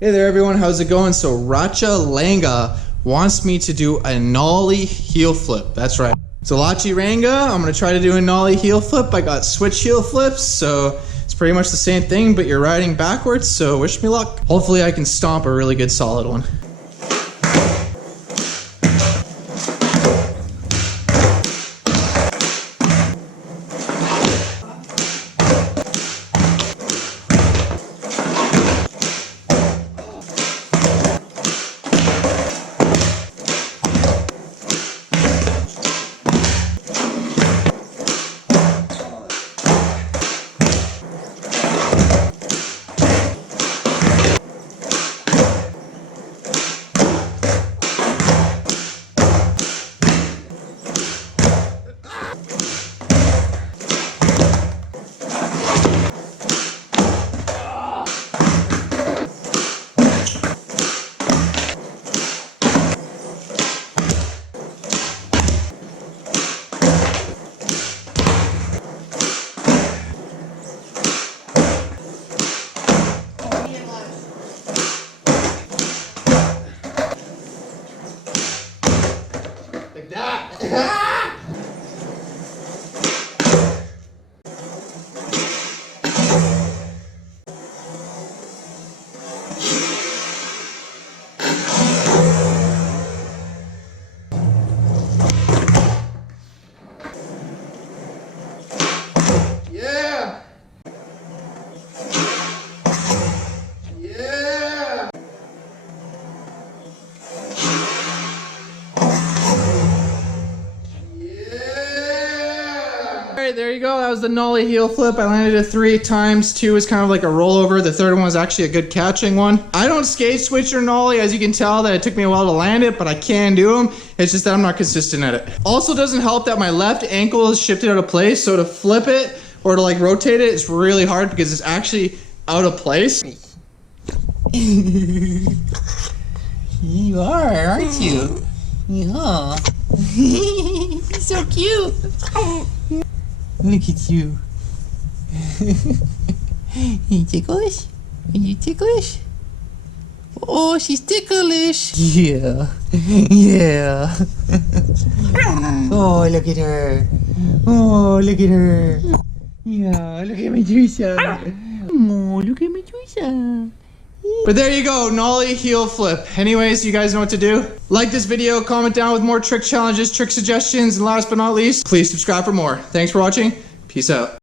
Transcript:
Hey there everyone, how's it going? So Lachie Ranga wants me to do a nollie heel flip. That's right. So Lachie Ranga, I'm gonna try to do a nollie heel flip. I got switch heel flips, so it's pretty much the same thing, but you're riding backwards, so wish me luck. Hopefully I can stomp a really good solid one. Like that. Yeah. Yeah. Alright, there you go. That was the nollie heel flip. I landed it 3 times. 2 is kind of like a rollover. The third one was actually a good catching one. I don't skate switch or nollie, as you can tell that it took me a while to land it, but I can do them. It's just that I'm not consistent at it. Also doesn't help that my left ankle is shifted out of place, so to flip it or to like rotate it, it's really hard because it's actually out of place. You are, aren't you? Yeah. You're so cute. Look at you. You ticklish? Are you ticklish? Oh, she's ticklish. Yeah. Yeah. Oh, look at her. Oh, look at her. Yeah, look at Medusa. Oh, look at Medusa. But there you go, nollie heel flip. Anyways, you guys know what to do. Like this video, comment down with more trick challenges, trick suggestions, and last but not least, please subscribe for more. Thanks for watching. Peace out.